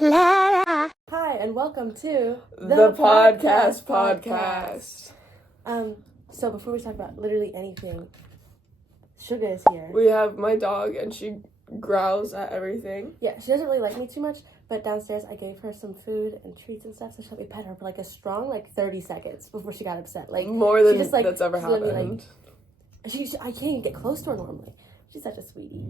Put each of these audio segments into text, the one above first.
Hi, and welcome to the podcast. So before we talk about literally anything, Sugar is here. We have my dog, and she growls at everything. Yeah, she doesn't really like me too much, but downstairs I gave her some food and treats and stuff, so she let me pet her for like a strong 30 seconds before she got upset. Like more than just, that's ever happened. I can't even get close to her normally. She's such a sweetie.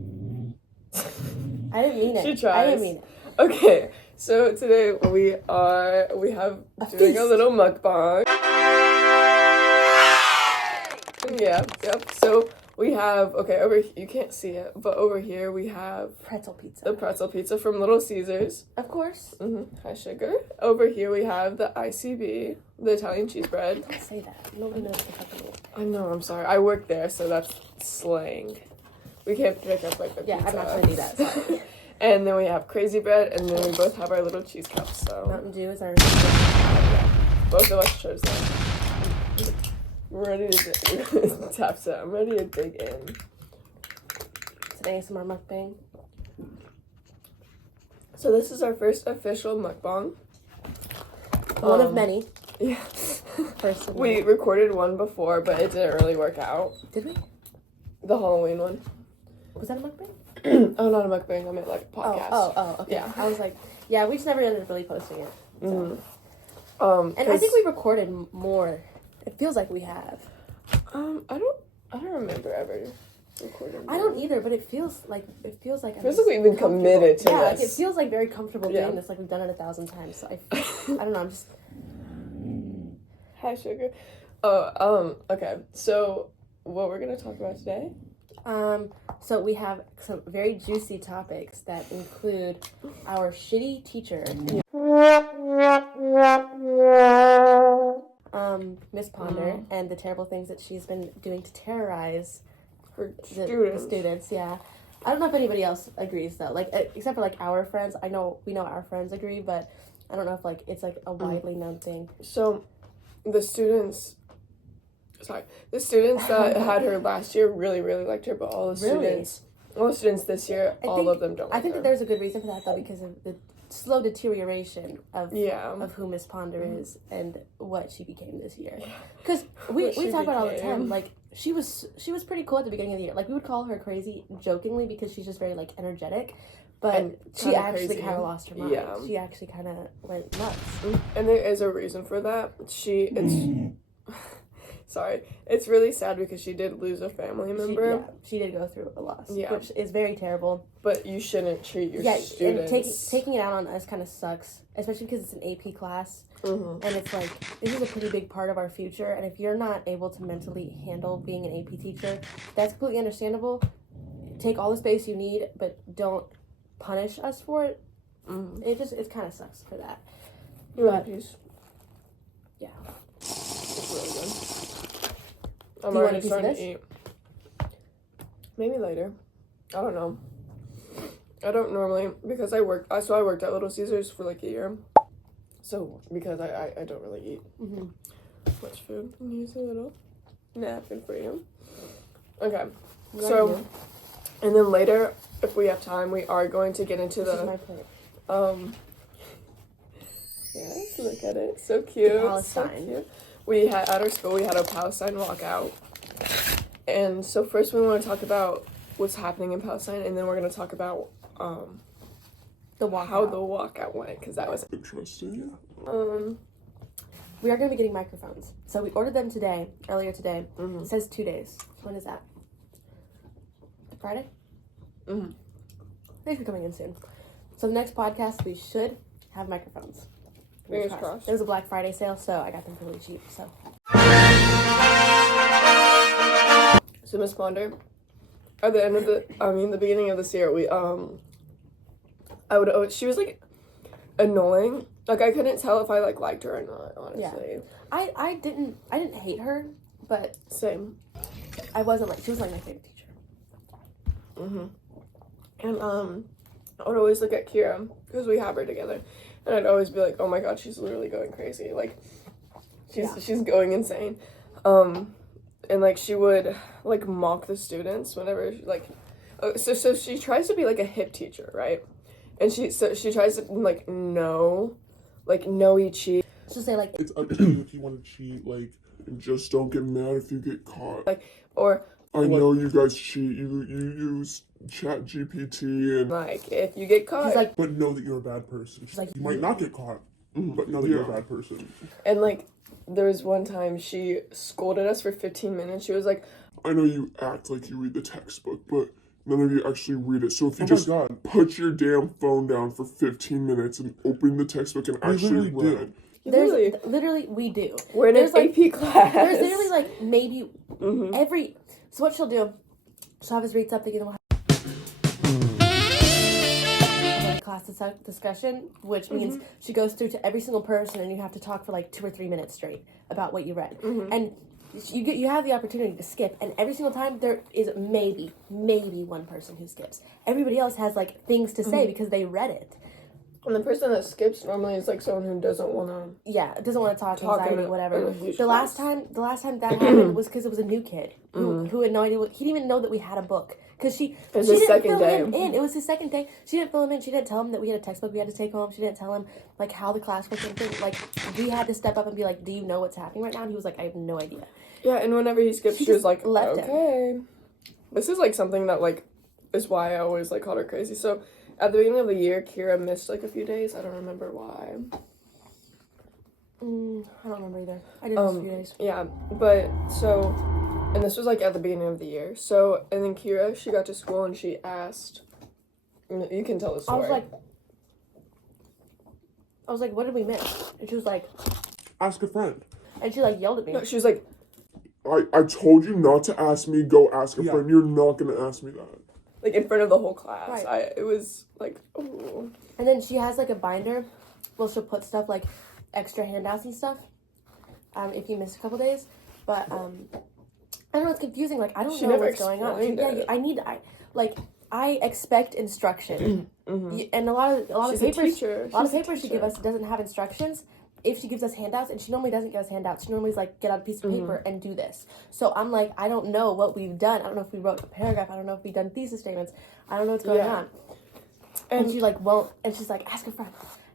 I didn't mean it. She tries. I didn't mean it. Okay, so today we have doing a little mukbang. Yep. So we have you can't see it, but over here we have pretzel pizza. The pretzel pizza from Little Caesars. Of course. Hi, Sugar. Over here we have the ICB, the Italian cheese bread. Don't say that. Nobody knows the company. I know. I'm sorry. I work there, so that's slang. We can't pick up the pizza. Yeah, I'm not gonna do that. Sorry. And then we have crazy bread, and then we both have our little cheese cups. So Mountain Dew is our. Both of us chose that. We're ready to tap it. I'm ready to dig in. It's an ASMR mukbang. So this is our first official mukbang. One of many. Yeah. Personally. We recorded one before, but it didn't really work out. Did we? The Halloween one. Was that a mukbang? Oh, not a mukbang. I meant like a podcast. Oh, okay. Yeah. I was like, yeah, we just never ended up really posting it. So. And I think we recorded more. It feels like we have. I don't remember ever recording. I don't either, but it feels like we've been committed to this. Yeah, like it feels like very comfortable doing this. Like we've done it 1,000 times. So I don't know. I'm just. Hi, Sugar. Oh, okay. So what we're gonna talk about today? So we have some very juicy topics that include our shitty teacher, Miss Ponder, and the terrible things that she's been doing to terrorize her the students. Yeah, I don't know if anybody else agrees though. Like except for our friends. We know our friends agree, but I don't know if it's a widely known thing. So, the students that had her last year really, really liked her, but all the students this year, all of them don't like I think her. that there's a good reason for that, though, because of the slow deterioration of who Miss Ponder is and what she became this year. Because we talk about it all the time. Like, she was pretty cool at the beginning of the year. Like, we would call her crazy jokingly because she's just very, energetic. But she actually kind of lost her mind. Yeah. She actually kind of went nuts. And there is a reason for that. Sorry, it's really sad because she did lose a family member. She did go through a loss, which is very terrible. But you shouldn't treat your students. And taking it out on us kind of sucks, especially because it's an AP class, and it's this is a pretty big part of our future. And if you're not able to mentally handle being an AP teacher, that's completely understandable. Take all the space you need, but don't punish us for it. It kind of sucks for that. Yeah. It's really good. I'm Do you want already a piece starting of to eat. Maybe later. I don't know. I don't normally, because I worked at Little Caesars for a year. So, because I don't really eat much food. Here's a little napkin for you. Okay. So, and then later, if we have time, we are going to get into this is my plate. Yes, look at it. So cute. Palestine. So cute. At our school, we had a Palestine walkout. And so first we want to talk about what's happening in Palestine, and then we're going to talk about how the walkout went, because that was interesting. We are going to be getting microphones. So we ordered them earlier today. It says 2 days. When is that? Friday? Thanks for coming in soon. So the next podcast, we should have microphones. Fingers crossed. There was a Black Friday sale, so I got them really cheap. So Miss Ponder, at the beginning of this year, she was annoying. I couldn't tell if I liked her or not, honestly. Yeah. I didn't hate her, but same. I wasn't she was my favorite teacher. And I would always look at Kira because we have her together. And I'd always be like, oh my god, she's literally going crazy. She's going insane. And she would mock the students whenever so she tries to be a hip teacher, right? And she tries to, like, no, he cheat. She'll say, like, it's up to you if you want to cheat, like, and just don't get mad if you get caught. Like, or... I know you guys cheat, you use Chat GPT and... Like, if you get caught... like, but know that you're a bad person. She's like, you might not get caught, but know that you're a bad person. And, like, there was one time she scolded us for 15 minutes. She was like... I know you act like you read the textbook, but none of you actually read it. So if you just put your damn phone down for 15 minutes and open the textbook and actually read it. Literally, we do. We're in an AP class. There's literally, like, maybe every... So what she'll do, she'll have us read something and we'll have a class discussion, which means she goes through to every single person and you have to talk for like 2 or 3 minutes straight about what you read. And you have the opportunity to skip, and every single time there is maybe one person who skips. Everybody else has like things to say because they read it. And the person that skips normally is like someone who doesn't want to. Yeah, doesn't want to talk anxiety, whatever. The last time that happened was because it was a new kid who had no idea. He didn't even know that we had a book because she didn't fill him in. It was his second day. She didn't fill him in. She didn't tell him that we had a textbook we had to take home. She didn't tell him like how the class worked and things. Like we had to step up and be like, "Do you know what's happening right now?" And he was like, "I have no idea." Yeah, and whenever he skipped, she was like, "Okay." This is like something that like is why I always like called her crazy. So. At the beginning of the year, Kira missed, like, a few days. I don't remember why. I don't remember either. I did miss a few days. Yeah, but, so, and this was, like, at the beginning of the year. So, and then Kira, she got to school and she asked, you can tell the story. I was like, what did we miss? And she was like... Ask a friend. And she, like, yelled at me. No, she was like... I told you not to ask me, go ask a friend. You're not going to ask me that. Like, in front of the whole class. Right. It was, like, ooh. And then she has, like, a binder. Well, she'll put stuff, like, extra handouts and stuff. If you miss a couple days. But, I don't know, it's confusing. Like, I don't know what's going on. I expect instruction. And a lot of papers she gives us doesn't have instructions. If she gives us handouts, and she normally doesn't give us handouts, she normally is like, get out a piece of paper and do this. So I'm like, I don't know what we've done. I don't know if we wrote a paragraph. I don't know if we've done thesis statements. I don't know what's going on. And she like won't, and she's like, ask a friend.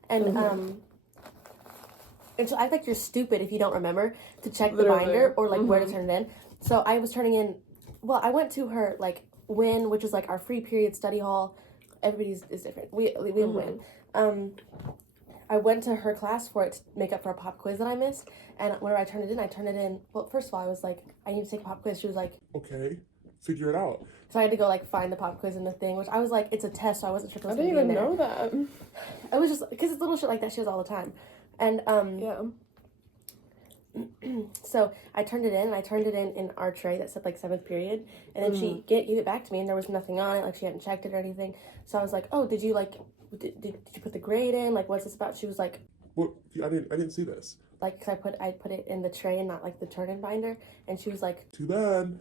And and so I think you're stupid if you don't remember to check the binder or like where to turn it in. So I was turning in, well, I went to her like WIN, which is like our free period study hall. Everybody's is different. We have WIN. I went to her class for it to make up for a pop quiz that I missed. And whenever I turned it in, well, first of all, I was like, I need to take a pop quiz. She was like, okay, figure it out. So I had to go, like, find the pop quiz in the thing, which I was like, it's a test, so I wasn't sure if it was I didn't even know that. I was just, because it's little shit like that she does all the time. And, so I turned it in our tray that said, like, 7th period. And then she gave it back to me, and there was nothing on it. Like, she hadn't checked it or anything. So I was like, oh, did you, like... Did you put the grade in? Like, what's this about? She was like, "What? I didn't see this." Like, cause I put it in the tray and not like the turn-in binder. And she was like, "Too bad."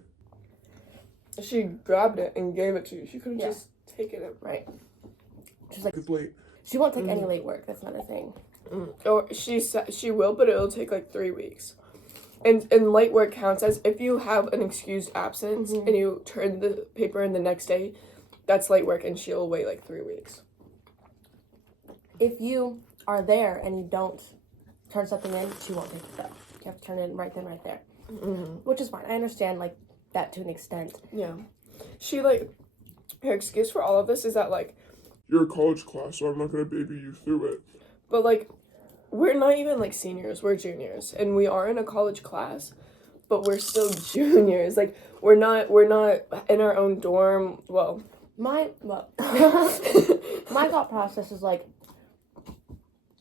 She grabbed it and gave it to you. She couldn't just take it. Right. She's like, it's late. She won't take any late work. That's another thing. Or she will, but it'll take like 3 weeks. And late work counts as if you have an excused absence and you turn the paper in the next day. That's late work, and she'll wait like 3 weeks. If you are there and you don't turn something in, she won't take it though. You have to turn it in right then, right there. Which is fine. I understand, like, that to an extent. Yeah. She, like, her excuse for all of this is that, like... You're a college class, so I'm not going to baby you through it. But, like, we're not even, like, seniors. We're juniors. And we are in a college class, but we're still juniors. Like, we're not in our own dorm. Well... My thought process is, like...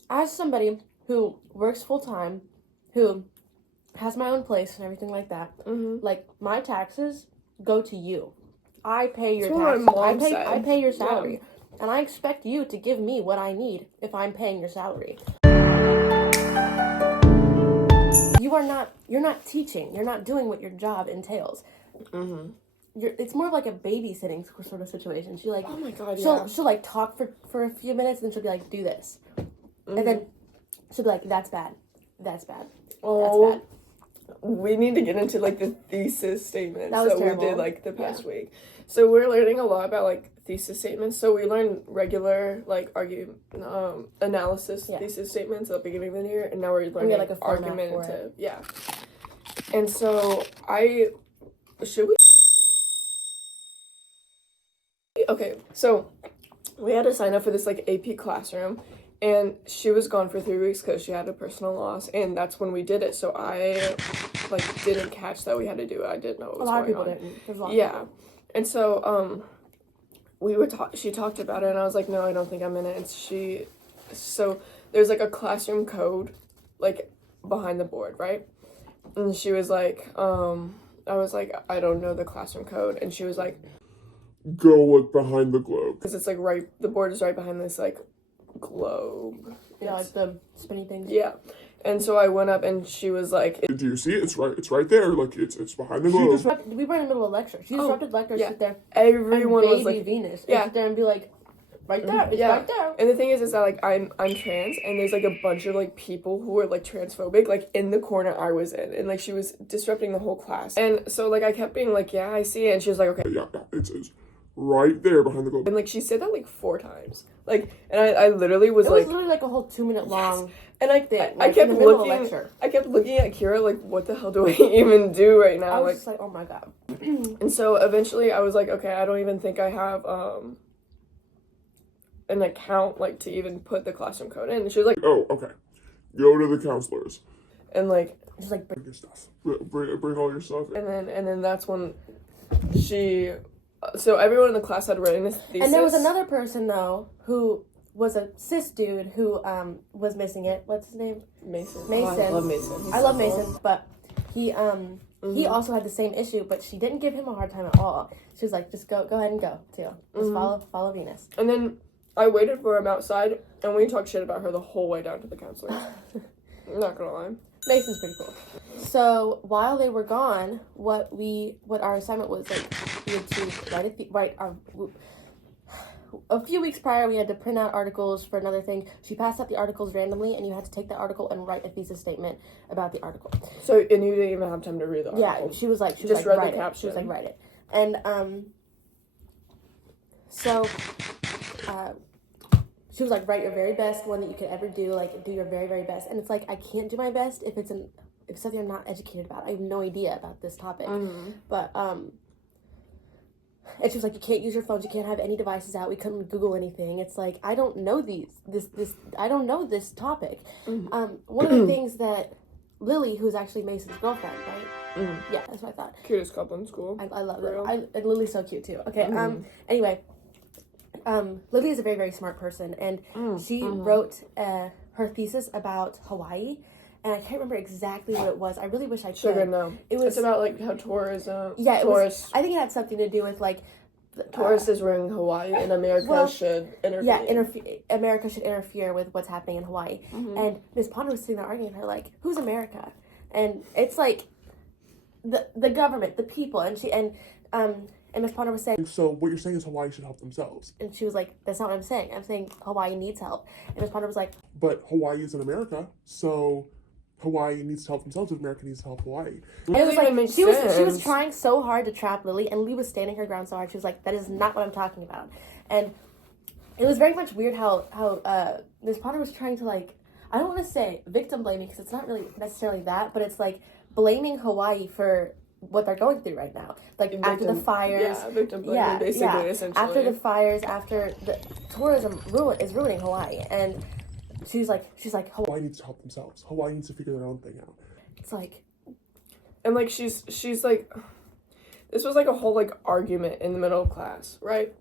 As somebody who works full-time, who has my own place and everything like that, like, my taxes go to you. I pay your taxes. I pay your salary. Yeah. And I expect you to give me what I need if I'm paying your salary. You're not teaching. You're not doing what your job entails. It's more of like a babysitting sort of situation. She like, oh my God, she'll like talk for a few minutes and then she'll be like, do this. And then she'll be like, that's bad. That's bad. Oh, that's bad. We need to get into, like, the thesis statements that we did, like, the past week. So we're learning a lot about, like, thesis statements. So we learned regular analysis thesis statements at the beginning of the year, and now we're learning like a argumentative. Yeah. And so okay, so we had to sign up for this like AP classroom, and she was gone for 3 weeks because she had a personal loss, and that's when we did it. So I like didn't catch that we had to do it. I didn't know what was going on. A lot of people didn't. There's a lot of people. And so she talked about it, and I was like, no, I don't think I'm in it. And so there's like a classroom code like behind the board, right? And she was like, I was like, I don't know the classroom code, and she was like, go look behind the globe. because it's like the board is right behind this like globe. Yeah, like the spinny things. Yeah. And so I went up, and she was like, do you see it? It's right there. Like it's behind the globe. We were in the middle of a lecture. She disrupted lecture, sit there. Everyone was like, Venus. Yeah. Sit there and be like, right there. It's right there. And the thing is that like I'm trans, and there's like a bunch of like people who are like transphobic like in the corner I was in, and like she was disrupting the whole class. And so like I kept being like, yeah, I see it, and she was like, okay. Yeah, it's right there behind the globe. And like she said that like 4 times. Like, and I literally was like, it was literally like a whole 2-minute long. And I kept looking at Kira like, what the hell do I even do right now? I was just like, oh my god. And so eventually I was like, okay, I don't even think I have an account like to even put the classroom code in. And she was like, oh, okay, go to the counselors and like just like bring your stuff, bring all your stuff. And then that's when so everyone in the class had written this thesis. And there was another person though who was a cis dude who was missing it. What's his name? Mason. Oh, I love Mason. I love Mason, but he also had the same issue, but she didn't give him a hard time at all. She was like, just go ahead and go too. Just follow Venus. And then I waited for him outside, and we talked shit about her the whole way down to the counselor. I'm not gonna lie. Mason's pretty cool. So while they were gone, what our assignment was like, we had to write a few weeks prior, we had to print out articles for another thing. She passed out the articles randomly, and you had to take the article and write a thesis statement about the article. So, and you didn't even have time to read the article. Yeah, she was like, read the write caption. it. She was like, write it. And, she was like, write your very best one that you could ever do. Like, do your very, very best. And it's like, I can't do my best if it's something I'm not educated about. I have no idea about this topic. But, and she was like, you can't use your phones, you can't have any devices out, we couldn't Google anything. It's like, I don't know I don't know this topic. One of the things that Lily, who's actually Mason's girlfriend, right? Yeah, that's what I thought. Cutest couple in school. I love them. And Lily's so cute too. Okay, anyway, Lily is a very, very smart person, and she wrote her thesis about Hawaii. And I can't remember exactly what it was. I really wish I could. Sugar, no. It's about, like, how tourism... Yeah, I think it had something to do with, like... Tourists is ruining Hawaii, and America should intervene. Yeah, America should interfere with what's happening in Hawaii. And Ms. Ponder was sitting there arguing with her, like, who's America? And it's, like, the government, the people. And Ms. Ponder was saying... So what you're saying is Hawaii should help themselves. And she was like, that's not what I'm saying. I'm saying Hawaii needs help. And Ms. Ponder was like... But Hawaii is in America, so... Hawaii needs to help themselves if America needs to help Hawaii. And it was like, she was trying so hard to trap Lily, and Lily was standing her ground so hard. She was like, that is not what I'm talking about. And it was very much weird how Ms. Potter was trying to, like, I don't want to say victim blaming, because it's not really necessarily that, but it's like blaming Hawaii for what they're going through right now. Like, after the fires. Yeah, victim blaming, basically, essentially. After the fires, after the tourism is ruining Hawaii. And she's like, Hawaii needs to help themselves. Hawaii needs to figure their own thing out. It's like, and like she's like, this was like a whole like argument in the middle of class, right?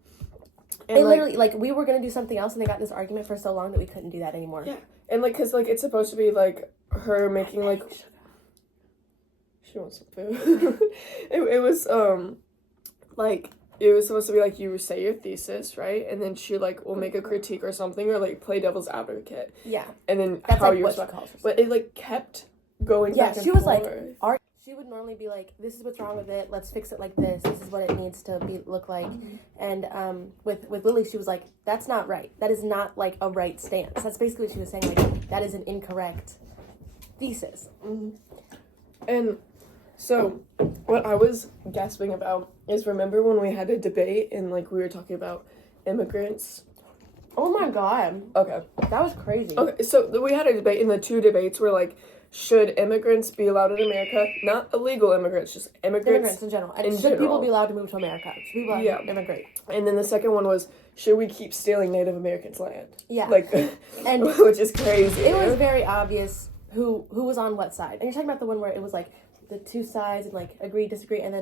And literally, like, we were gonna do something else, and they got this argument for so long that we couldn't do that anymore. Yeah, and like, cause like it's supposed to be like her making like, she wants some food. it was like. It was supposed to be, like, you say your thesis, right? And then she, like, will make a critique or something, or, like, play devil's advocate. Yeah. And then that's how like you respond. But it, like, kept going back and forth. Yeah, she was, like, she would normally be like, this is what's wrong with it, let's fix it like this is what it needs to look like. And with Lily, she was like, that's not right. That is not, like, a right stance. That's basically what she was saying, like, that is an incorrect thesis. And so, what I was gasping about is remember when we had a debate and like we were talking about immigrants? Oh my god. Okay. That was crazy. Okay, so we had a debate, and the two debates were like, should immigrants be allowed in America? Not illegal immigrants, just immigrants in general. And should people be allowed to move to America? Should people be allowed to immigrate? And then the second one was, should we keep stealing Native Americans' land? Yeah. Like, and which is crazy. It was very obvious who was on what side. And you're talking about the one where it was like the two sides and like agree, disagree, and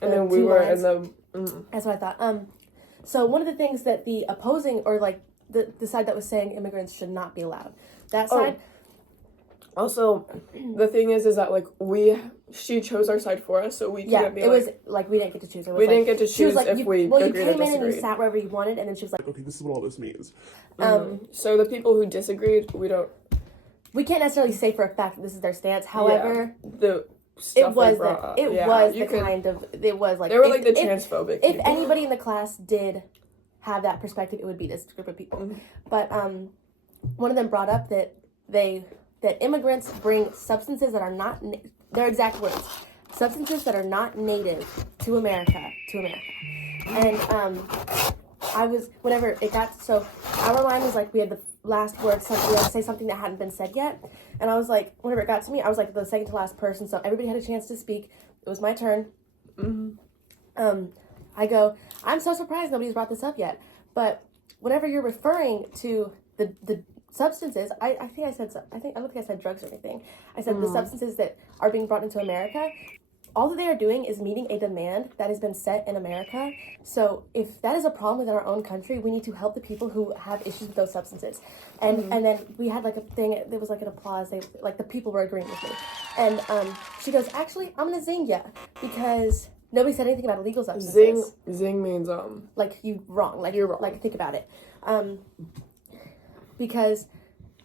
then we were in the. That's what I thought. So one of the things that the opposing or like the side that was saying immigrants should not be allowed. That side. Also, the thing is that like she chose our side for us, so we can't be. It was like we didn't get to choose. We didn't get to choose like, if we you agreed or came in and you disagreed. sat wherever you wanted, and then she was like, okay, this is what all this means. So the people who disagreed, we can't necessarily say for a fact that this is their stance. However, it was like they were like the transphobic. If anybody in the class did have that perspective, it would be this group of people. But one of them brought up that immigrants bring substances that are not their exact words, substances that are not native to America, and I was whenever it got so our line was like we had the last word, something we had to say something that hadn't been said yet, and I was like whenever it got to me, I was like the second to last person, so everybody had a chance to speak. It was my turn. I go, I'm so surprised nobody's brought this up yet, but whenever you're referring to the substances, I don't think I said drugs or anything. I said the substances that are being brought into America, all that they are doing is meeting a demand that has been set in America. So if that is a problem within our own country, we need to help the people who have issues with those substances. And and then we had like a thing, there was like an applause, like the people were agreeing with me. And she goes, actually, I'm gonna zing ya, because nobody said anything about illegal substances. Zing means like you're wrong, like think about it. Because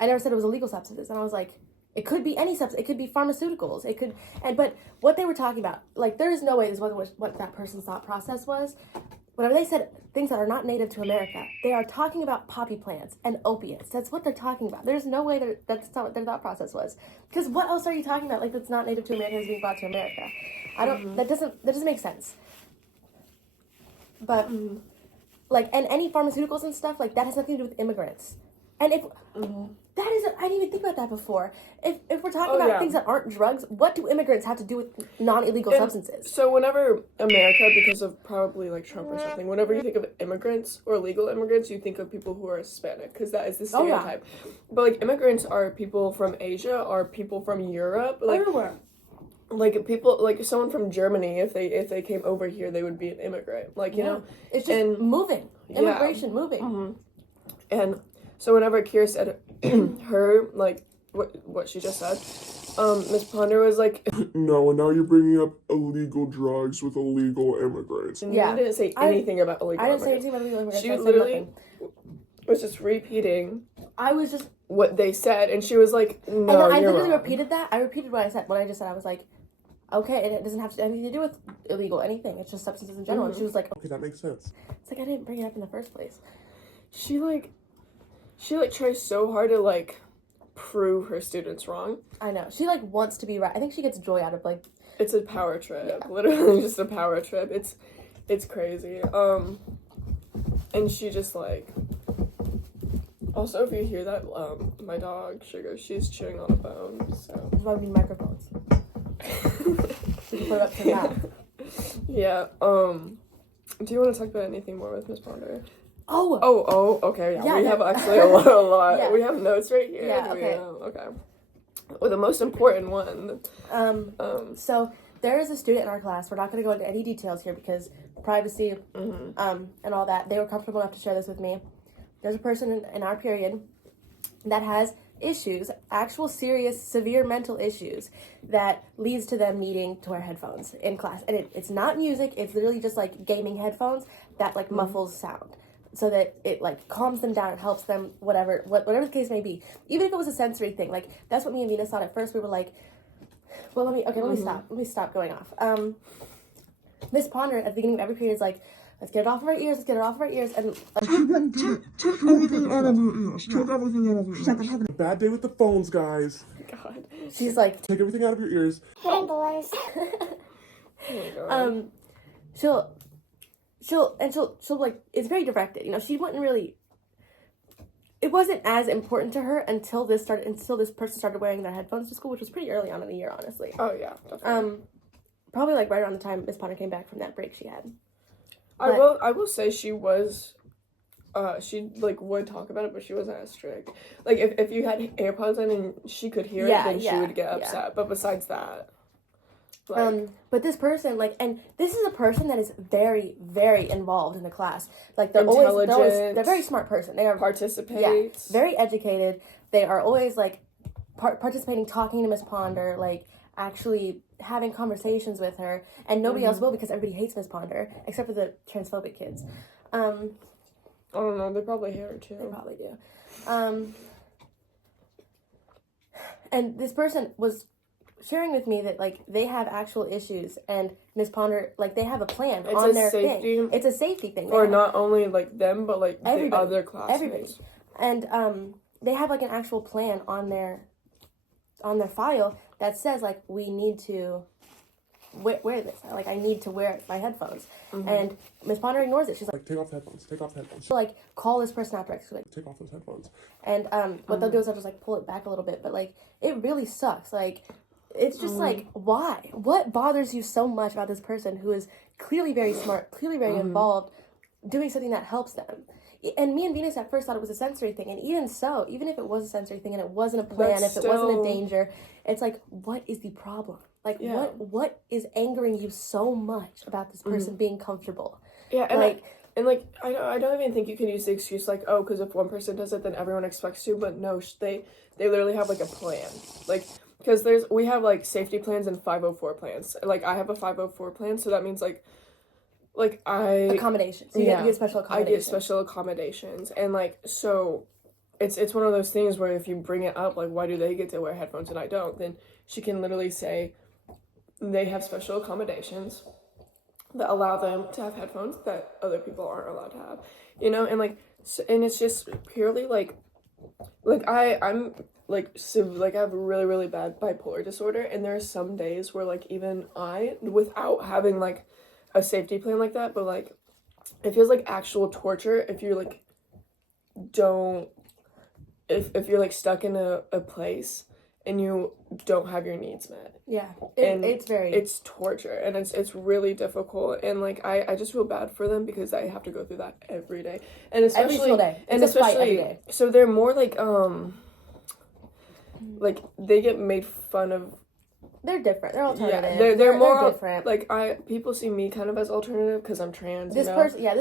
I never said it was illegal substances, and I was like, it could be any substance, it could be pharmaceuticals, it could, but what they were talking about, like there is no way this was what that person's thought process was. Whenever they said things that are not native to America, they are talking about poppy plants and opiates. That's what they're talking about. There's no way that's not what their thought process was. Because what else are you talking about? Like that's not native to America is being brought to America. I don't. That doesn't make sense. But like, and any pharmaceuticals and stuff like that has nothing to do with immigrants. And if that is, I didn't even think about that before. If we're talking about things that aren't drugs, what do immigrants have to do with non-illegal substances? So whenever America, because of probably like Trump or something, whenever you think of immigrants or legal immigrants, you think of people who are Hispanic, because that is the stereotype. But like immigrants are people from Asia, are people from Europe, like everywhere. Like people, like someone from Germany, if they came over here, they would be an immigrant. Like you know, it's just moving, immigration, moving. And so whenever Kira said her, like, what she just said, Miss Ponder was like... No, and now you're bringing up illegal drugs with illegal immigrants. And you didn't say anything about illegal immigrants. I didn't say anything about illegal immigrants. She literally was just repeating... I was just... what they said, and she was like, no, and I you're literally wrong. repeated that. I repeated what I said. What I just said, I was like, okay, and it doesn't have anything to do with illegal anything. It's just substances in general. And she was like... Okay, that makes sense. It's like, I didn't bring it up in the first place. She tries so hard to, like, prove her students wrong. I know. She, like, wants to be right. I think she gets joy out of, like... It's a power trip. Yeah. Literally just a power trip. It's crazy. And she just, like... Also, if you hear that, my dog, Sugar, she's chewing on a bone, so... That's why we need microphones. We can put it up to that. Yeah, do you want to talk about anything more with Miss Ponder? Oh, okay, yeah. We have actually a lot. Yeah. We have notes right here. Yeah, okay. Okay. Well, the most important one. So there is a student in our class. We're not going to go into any details here because privacy, and all that. They were comfortable enough to share this with me. There's a person in our period that has issues, actual serious, severe mental issues that leads to them needing to wear headphones in class. And it's not music. It's literally just like gaming headphones that like muffles sound. So that it like calms them down, it helps them, whatever the case may be. Even if it was a sensory thing, like that's what me and Venus thought at first. We were like, well, let me stop going off. Miss Ponder at the beginning of every period is like, let's get it off of our ears, and take everything out of your ears. Take everything out of your ears. A bad day with the phones, guys. God. She's like, take everything out of your ears. Hey, boys. Oh my God. she'll like, it's very directed, you know. She wouldn't really, it wasn't as important to her until this person started wearing their headphones to school, which was pretty early on in the year, honestly. Oh yeah, definitely. Probably like right around the time Miss Ponder came back from that break she had. I will say she was, she like would talk about it, but she wasn't as strict. Like if you had AirPods in and she could hear it, then she would get upset. Yeah. But besides that, like, but this person, like, and this is a person that is very, very involved in the class. Like, they're a very smart person. They are participate, very educated. They are always like participating, talking to Miss Ponder, like actually having conversations with her, and nobody else will because everybody hates Miss Ponder except for the transphobic kids. I don't know. They probably hate her too. They probably do. And this person was sharing with me that, like, they have actual issues, and Miss Ponder, like, they have a plan on their thing. It's a safety thing. Or not only, like, them, but, like, the other classmates. Everybody. And they have, like, an actual plan on their file that says, like, we need to wear this. Like, I need to wear my headphones. And Miss Ponder ignores it. She's like, take off the headphones. Take off the headphones. She'll, like, call this person after. She's like, take off those headphones. And what they'll do is they'll just, like, pull it back a little bit. But, like, it really sucks. Like, it's just like, why? What bothers you so much about this person who is clearly very smart, clearly very involved, doing something that helps them? And me and Venus at first thought it was a sensory thing. And even so, even if it was a sensory thing and it wasn't a plan, if it wasn't a danger, it's like, what is the problem? Like, what is angering you so much about this person being comfortable? Yeah, and like, I don't even think you can use the excuse like, oh, because if one person does it, then everyone expects to. But no, they literally have like a plan. Like, because we have like safety plans and 504 plans. Like, I have a 504 plan, so that means like accommodations. So you get special accommodations. I get special accommodations, and like, so it's one of those things where if you bring it up, like, why do they get to wear headphones and I don't? Then she can literally say they have special accommodations that allow them to have headphones that other people aren't allowed to have, you know. And like, and it's just purely like I'm like, I have really, really bad bipolar disorder, and there are some days where, like, even I, without having, like, a safety plan like that, but, like, it feels like actual torture if you're, like, if you're, like, stuck in a place and you don't have your needs met. Yeah, it's torture, and it's really difficult, and, like, I just feel bad for them because I have to go through that every day, and especially every single day. And especially every day. So they're more like they get made fun of. They're different. They're alternative. Yeah, they're more different. Like, people see me kind of as alternative because I'm trans. This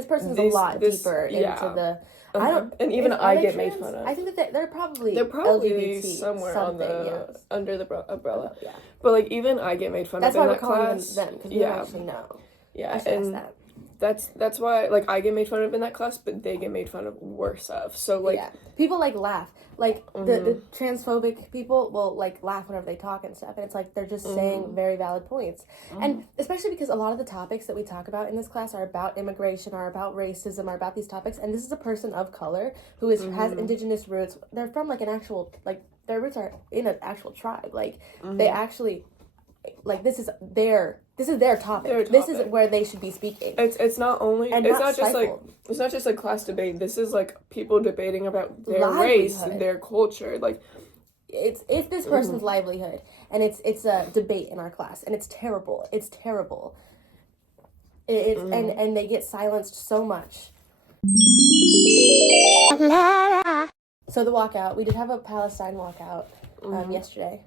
person's a lot deeper into the. I don't. And even I get made fun of. I think that they're probably LGBT somewhere on the under the umbrella. Yeah. But like, even I get made fun of in that class. That's why we're calling them because we don't actually know. Yeah, I should ask that. That's why, like, I get made fun of in that class, but they get made fun of worse of. So, like, people, like, laugh. Like, the transphobic people will, like, laugh whenever they talk and stuff. And it's like they're just saying very valid points. And especially because a lot of the topics that we talk about in this class are about immigration, are about racism, are about these topics. And this is a person of color who has indigenous roots. They're from, like, an actual, like, their roots are in an actual tribe. Like, they actually, like, this is their topic. This is where they should be speaking. It's not only and it's not just like class debate. This is like people debating about their race, their culture. Like, it's this person's livelihood, and it's a debate in our class, and it's terrible. It's terrible. And they get silenced so much. So the walkout, we did have a Palestine walkout yesterday.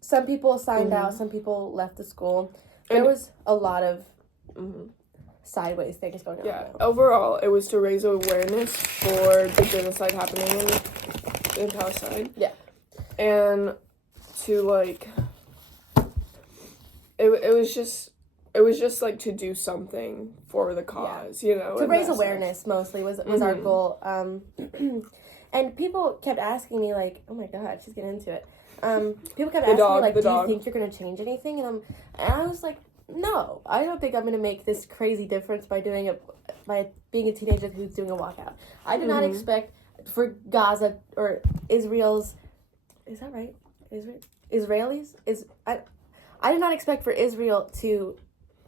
Some people signed out, some people left the school. There was a lot of sideways things going on. Yeah, overall, it was to raise awareness for the genocide happening in Palestine. Yeah. And to, like, it was just like to do something for the cause, you know. To raise awareness mostly was our goal. And people kept asking me, like, oh my god, she's getting into it. People kept asking me, like, do you think you're going to change anything? And I was like, no, I don't think I'm going to make this crazy difference by being a teenager who's doing a walkout. I did not expect for Gaza or Israel's, is that right? Israelis? I did not expect for Israel to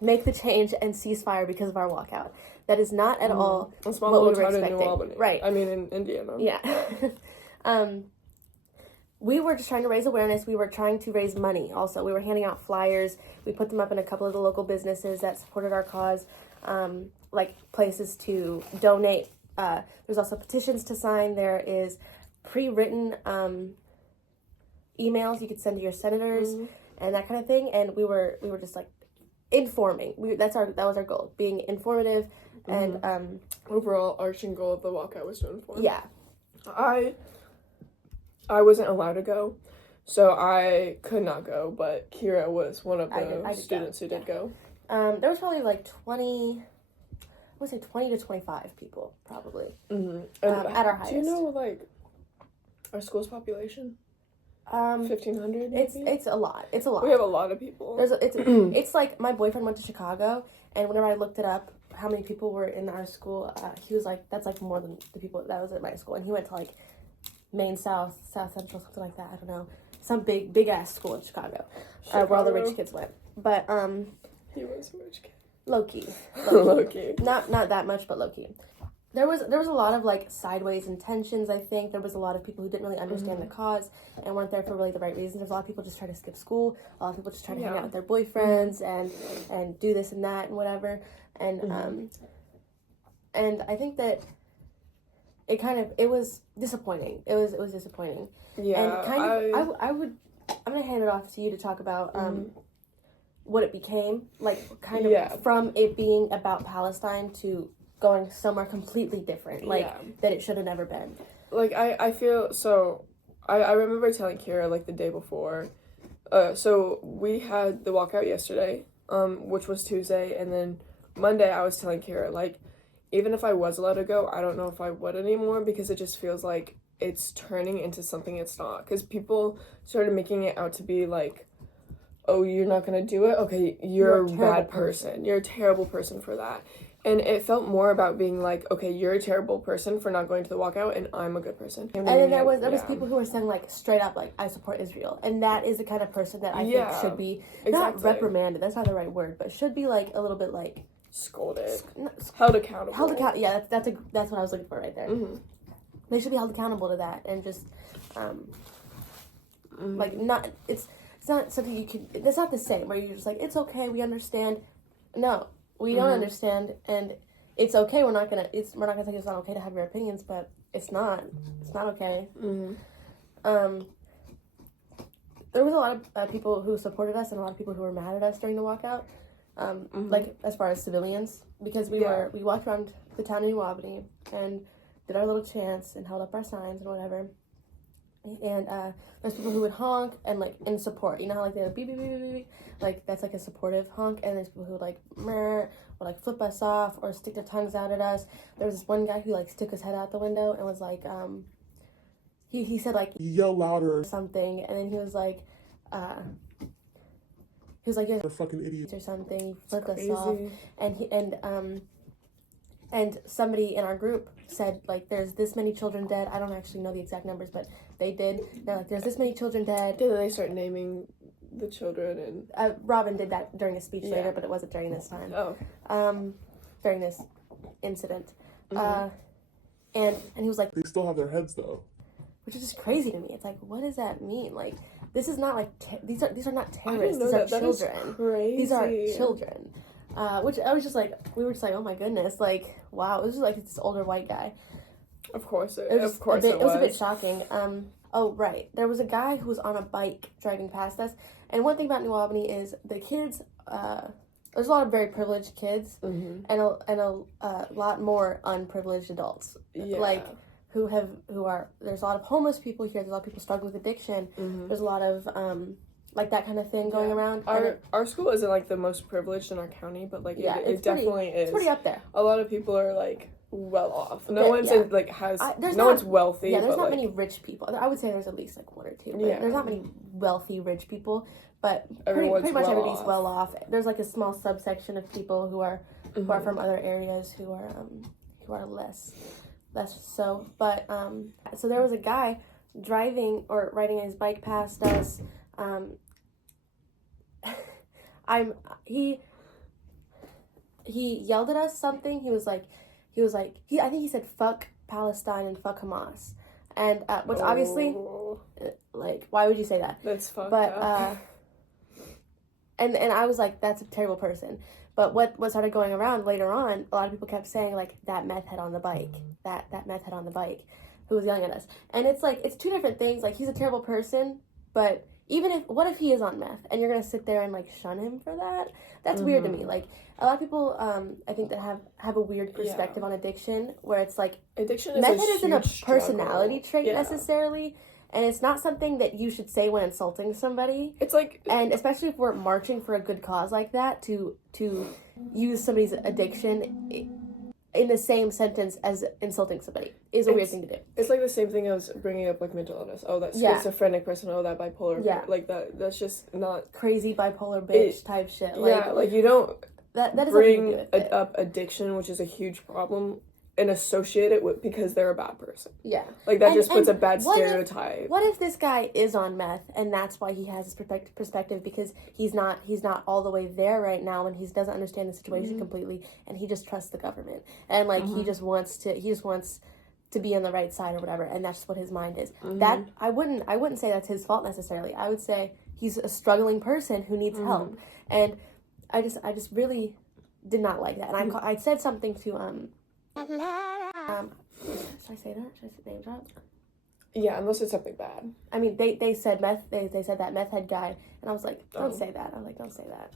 make the change and cease fire because of our walkout. That is not at all That's not what we what were we tried in expecting. New Albany. Right. I mean, in Indiana. Yeah. We were just trying to raise awareness. We were trying to raise money also. We were handing out flyers. We put them up in a couple of the local businesses that supported our cause, like places to donate. There's also petitions to sign. There is pre-written emails you could send to your senators and that kind of thing. And we were just like informing. That was our goal, being informative and overall arching goal of the walkout was to inform. Yeah. I wasn't allowed to go, so I could not go, but Kira was one of the students who did go. There was probably like 20 to 25 people, probably, at our highest. Do you know, like, our school's population? 1,500, maybe? It's a lot. It's a lot. We have a lot of people. It's like, my boyfriend went to Chicago, and whenever I looked it up, how many people were in our school, he was like, that's like more than the people that was at my school, and he went to like Maine South Central, something like that. I don't know, some big ass school in Chicago. Where all the rich kids went. But he was a rich kid. Low key. Not that much, but low key. There was a lot of like sideways intentions. I think there was a lot of people who didn't really understand the cause and weren't there for really the right reasons. There's a lot of people just trying to skip school. A lot of people just trying to hang out with their boyfriends and do this and that and whatever. And and I think that it was disappointing. It was disappointing. Yeah. And I'm gonna hand it off to you to talk about what it became, like from it being about Palestine to going somewhere completely different, that it should have never been. Like I feel so. I remember telling Kira like the day before. So we had the walkout yesterday, which was Tuesday, and then Monday I was telling Kira like, even if I was allowed to go, I don't know if I would anymore because it just feels like it's turning into something it's not. Because people started making it out to be like, oh, you're not going to do it? Okay, you're a bad person. You're a terrible person for that. And it felt more about being like, okay, you're a terrible person for not going to the walkout, and I'm a good person. And then there was people who were saying like straight up like, I support Israel. And that is the kind of person that I think should be, not reprimanded, that's not the right word, but should be like a little bit like, scolded, held accountable. Yeah, that's what I was looking for right there. They should be held accountable to that, and just like not it's not something you can. It's not the same where you're just like, it's okay, we understand. No, we don't understand, and it's okay. We're not gonna say it's not okay to have your opinions, but it's not okay. There was a lot of people who supported us and a lot of people who were mad at us during the walkout. Like as far as civilians, because we walked around the town of New Albany and did our little chants and held up our signs and whatever. And there's people who would honk and like in support. You know how like they would beep beep beep beep beep, like that's like a supportive honk. And there's people who would like meh, or like flip us off or stick their tongues out at us. There was this one guy who like stuck his head out the window and was like he said like yell louder or something, and then he was like "You're fucking idiots" or something. He flipped us off, and somebody in our group said like, "There's this many children dead." I don't actually know the exact numbers, but they did. They're like, "There's this many children dead." Did they start naming the children? And Robin did that during a speech later, but it wasn't during this time. Oh. During this incident, and he was like, "They still have their heads though," which is just crazy to me. It's like, what does that mean? Like, this is not like these are not terrorists. These are children. These are children. Which I was just like, we were just like, oh my goodness, like wow, this is like this older white guy. Of course, it was a bit shocking. Oh right, there was a guy who was on a bike driving past us, and one thing about New Albany is the kids. There's a lot of very privileged kids, and a lot more unprivileged adults. Like. There's a lot of homeless people here. There's a lot of people struggling with addiction. There's a lot of like that kind of thing going around. Our school isn't like the most privileged in our county, but like it definitely is. It's pretty up there. A lot of people are like well off. No one's wealthy. Yeah, there's not many rich people. I would say there's at least like one or two. But there's not many wealthy rich people, but pretty much everybody's well off. There's like a small subsection of people who are from other areas who are less so. But so there was a guy driving or riding his bike past us. he yelled at us something. He was like, I think he said fuck Palestine and fuck Hamas, and which obviously, like, why would you say that? That's fucked but, up. And I was like, that's a terrible person. But what started going around later on, a lot of people kept saying, like, that meth head on the bike, that meth head on the bike, who was yelling at us. And it's like, it's two different things. Like, he's a terrible person, but what if he is on meth and you're going to sit there and, like, shun him for that? That's weird to me. Like, a lot of people, I think, that have a weird perspective on addiction, where it's like, addiction is meth head isn't a personality trait yeah. necessarily. And it's not something that you should say when insulting somebody. It's like... And especially if we're marching for a good cause like that, to use somebody's addiction in the same sentence as insulting somebody is a weird thing to do. It's like the same thing as bringing up, like, mental illness. Oh, that schizophrenic person. Oh, that bipolar. Yeah. Like, that's just not... Crazy bipolar bitch type shit. Like, yeah, like, you don't that doesn't bring up addiction, which is a huge problem, and associate it with because they're a bad person. Yeah. Like, that just puts a bad stereotype. What if this guy is on meth and that's why he has his perspective, because he's not all the way there right now and he doesn't understand the situation completely, and he just trusts the government. And, like, he just wants to be on the right side or whatever, and that's just what his mind is. That I wouldn't say that's his fault necessarily. I would say he's a struggling person who needs help. And I just really did not like that. And I said something to should I say that? Should I say name drop? Yeah, unless it's something bad. I mean, they said meth. They said that meth head guy, and I was like, don't say that. I was like, don't say that.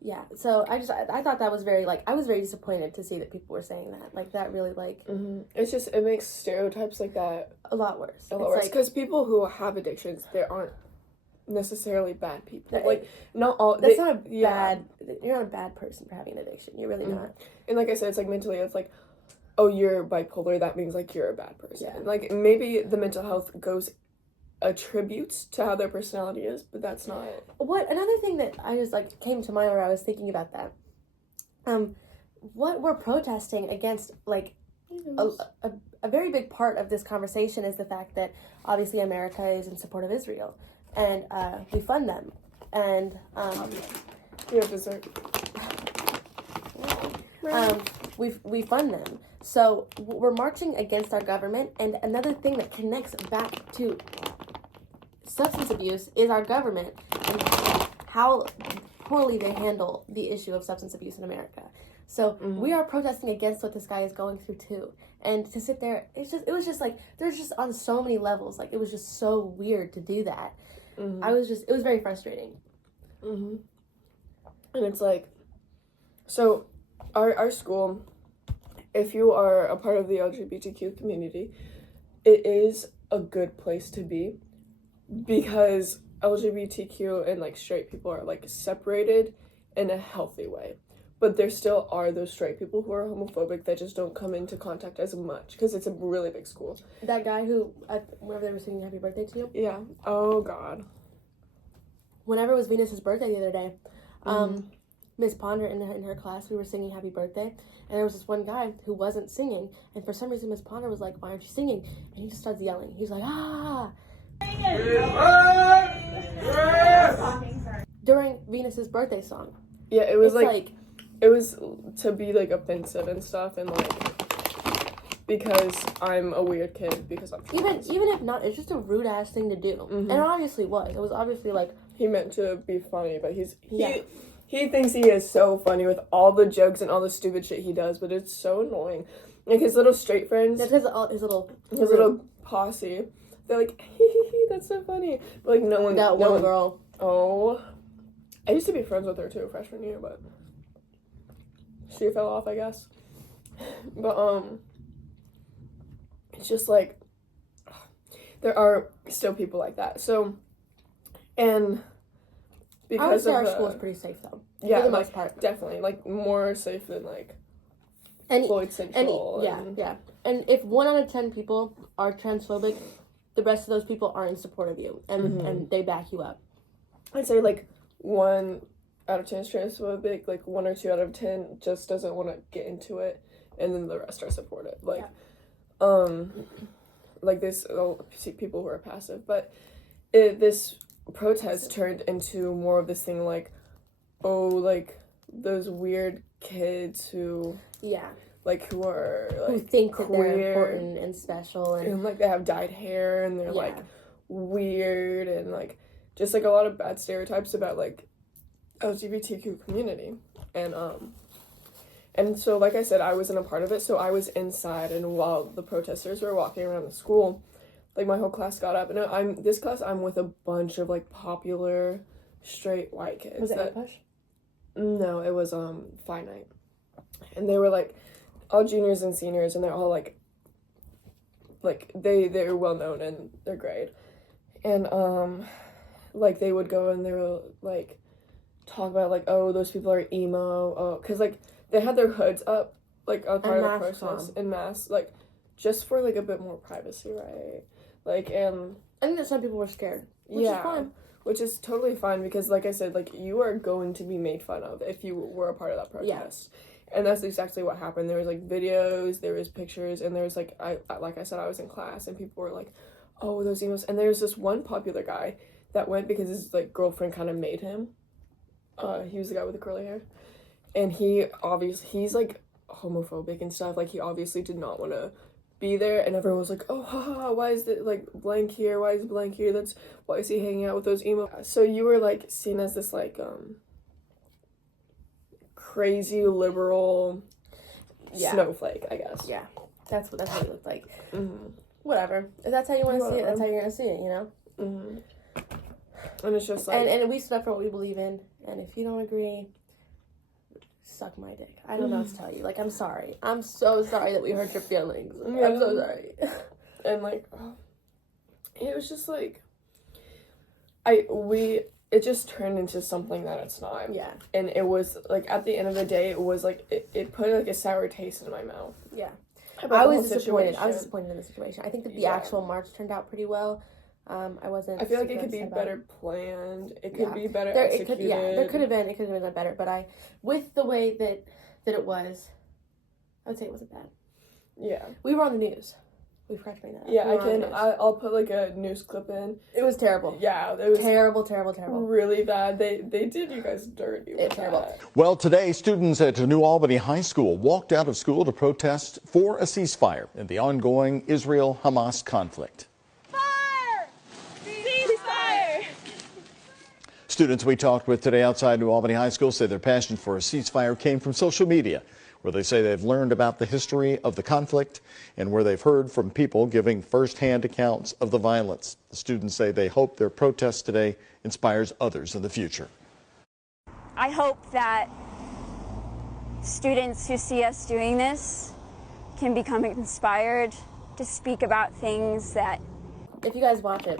Yeah. So I thought that was very, like, I was very disappointed to see that people were saying that. Like, that really, like, it's just, it makes stereotypes like that a lot worse. Because people who have addictions, they aren't necessarily bad people. Like, not all... That's not a bad... You're not a bad person for having an addiction. You're really not. And like I said, it's like mentally, it's like, oh, you're bipolar, that means, like, you're a bad person. Yeah. Like, maybe the mental health attributes to how their personality is, but that's not... Another thing that I just, like, came to mind where I was thinking about that, what we're protesting against, like, a very big part of this conversation is the fact that, obviously, America is in support of Israel. And we fund them, and you have dessert. We fund them. So we're marching against our government. And another thing that connects back to substance abuse is our government and how poorly they handle the issue of substance abuse in America. So we are protesting against what this guy is going through too. And to sit there, it was just like, there's just on so many levels, like, it was just so weird to do that. It was very frustrating. And it's like, so our school, if you are a part of the LGBTQ community, it is a good place to be, because LGBTQ and, like, straight people are, like, separated in a healthy way. But there still are those straight people who are homophobic that just don't come into contact as much, because it's a really big school. That guy who, whenever they were singing Happy Birthday to You? Yeah. Oh, God. Whenever it was Venus's birthday the other day, Miss Ponder, in her class, we were singing Happy Birthday, and there was this one guy who wasn't singing, and for some reason Miss Ponder was like, why aren't you singing? And he just starts yelling. He's like, ah! During Venus's birthday song. Yeah, it was like it was to be, like, offensive and stuff, and, like, because I'm a weird kid, because I'm trans. Even if not, it's just a rude ass thing to do. And it obviously was. It was obviously, like, he meant to be funny, but he thinks he is so funny with all the jokes and all the stupid shit he does, but it's so annoying. Like, his little straight friends, his little posse, they're like, that's so funny. But, like, no one... That one girl. Oh. I used to be friends with her, too, freshman year, but she fell off, I guess. But, it's just, like, there are still people like that. So, and because I would say our school is pretty safe, though. Yeah, for the like, most part. Definitely. Like, more safe than, like, Floyd Central. Yeah. And if 1 out of 10 people are transphobic, the rest of those people are in support of you, and they back you up. I'd say, like, 1 out of 10 is transphobic, like, 1 or 2 out of 10 just doesn't want to get into it, and then the rest are supportive. Like, like, this, I'll see people who are passive, but this protest turned into more of this thing, like, oh, like, those weird kids who like who are like who think queer, that they're important and special and like they have dyed hair and they're like weird and like just like a lot of bad stereotypes about like LGBTQ community. And so like I said, I wasn't a part of it, so I was inside, and while the protesters were walking around the school, like my whole class got up, and I'm with a bunch of like popular straight white kids. Was it Push? No, it was Finite. And they were like all juniors and seniors, and they're all like they're well known in their grade. And like they would go and they were like talk about like, oh, those people are emo, oh, because like they had their hoods up like on part of the process in mass, like just for like a bit more privacy, right? Like, and I think that some people were scared, which is fine. Which is totally fine, because like I said, like you are going to be made fun of if you were a part of that protest. And that's exactly what happened. There was like videos, there was pictures, and there was like like I said, I was in class and people were like, oh, those emos. And there was this one popular guy that went because his like girlfriend kind of made him. He was the guy with the curly hair, and he's like homophobic and stuff. Like he obviously did not want to be there, and everyone was like, oh, haha, why is it like blank here? Why is blank here? Why is he hanging out with those emo? So you were like seen as this like crazy liberal snowflake, I guess. Yeah, that's what you looked like. Whatever. If that's how you want to see it, that's how you're gonna see it, you know. And it's just like, and we stood up for what we believe in, and if you don't agree, suck my dick. I don't know what to tell you. Like, I'm sorry. I'm so sorry that we hurt your feelings. Yeah. I'm so sorry. And like, it was just like, it just turned into something that it's not. Yeah. And it was like, at the end of the day, it was like, it put like a sour taste in my mouth. Yeah. I was disappointed. I was disappointed in the situation. I think that the actual march turned out pretty well. I feel like it could be better planned. It could be better executed. There could have been. It could have been better. But with the way that it was, I would say it wasn't bad. Yeah. We were on the news. We forgot to bring that up. Yeah, I'll put like a news clip in. It was terrible. Yeah, it was terrible. Really bad. They did you guys dirty. It's terrible. Well, today students at New Albany High School walked out of school to protest for a ceasefire in the ongoing Israel-Hamas conflict. Students we talked with today outside New Albany High School say their passion for a ceasefire came from social media, where they say they've learned about the history of the conflict and where they've heard from people giving firsthand accounts of the violence. The students say they hope their protest today inspires others in the future. I hope that students who see us doing this can become inspired to speak about things that... If you guys watch it,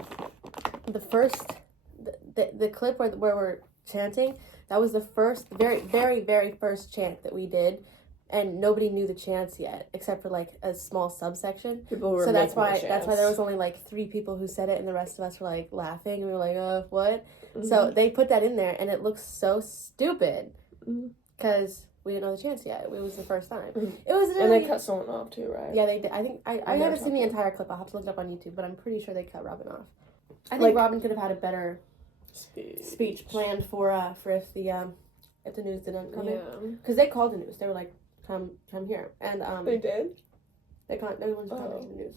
the clip where we're chanting, that was the very, very, very first chant that we did, and nobody knew the chants yet, except for like a small subsection. People were that's why there was only like 3 people who said it, and the rest of us were like laughing. We were like, what? So they put that in there, and it looks so stupid because we didn't know the chants yet. It was the first time. It was really... And they cut someone off too, right? Yeah, they did. I think I haven't seen the entire clip. I'll have to look it up on YouTube, but I'm pretty sure they cut Robin off. I think Robin could have had a better speech planned for if the news didn't come in, because they called the news. They were like, come here, and they did. Everyone's contacting the news.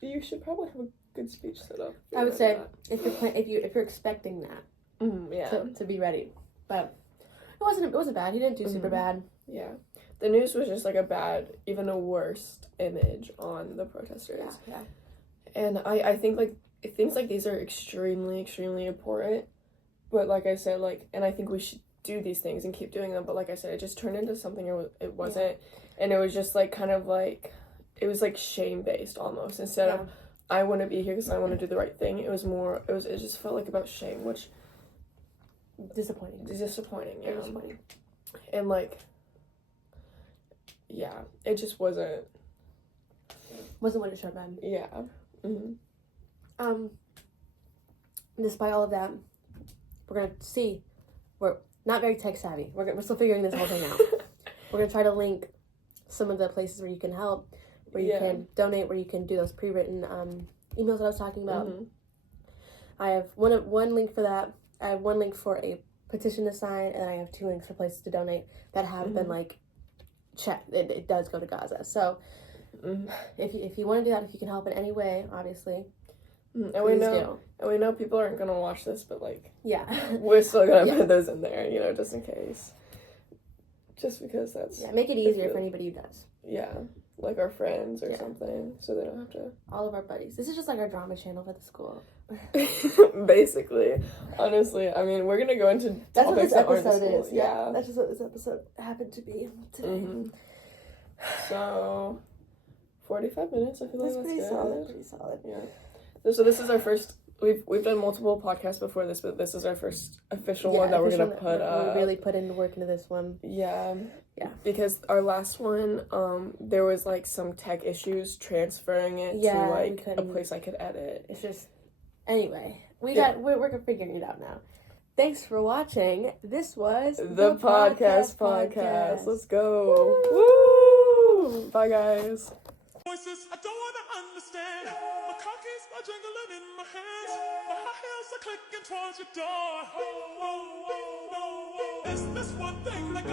You should probably have a good speech set up. I would say if you're expecting that, to be ready. But it wasn't bad. He didn't do super bad. Yeah, the news was just like even a worse image on the protesters. Yeah. And I think like things like these are extremely, extremely important. But like I said, and I think we should do these things and keep doing them. But like I said, it just turned into something it wasn't. And it was just like kind of like, it was like shame based almost, instead of I want to be here because I want to do the right thing. It just felt like about shame, which disappointing. And like, it just wasn't what it should have been. Yeah. Despite all of that, we're gonna see. We're not very tech savvy. We're still figuring this whole thing out. We're gonna try to link some of the places where you can help, where you can donate, where you can do those pre-written emails that I was talking about. I have one link for that. I have one link for a petition to sign, and I have 2 links for places to donate that have been like checked. It does go to Gaza. So if you want to do that, if you can help in any way, obviously. And we know people aren't gonna watch this, but like we're still gonna put those in there, you know, just in case. Just because that's make it easier for anybody who does. Yeah. Like our friends or something, so they don't have to. All of our buddies. This is just like our drama channel for the school. Basically, honestly, I mean, we're gonna go into that's what this episode is. Yeah, that's just what this episode happened to be today. So, 45 minutes. I feel like that's pretty good. solid. Pretty solid. Yeah. So this is our first. We've done multiple podcasts before this, but this is our first official one that we're gonna put up. We really put in work into this one. Yeah. Because our last one, there was like some tech issues transferring it to like a place I could edit. It's just anyway. We're figuring it out now. Thanks for watching. This was the podcast. Let's go. Woo! Bye, guys. Voices I don't wanna understand. My car keys are jingling in my hands. My high heels are clicking towards your door. Is this one thing that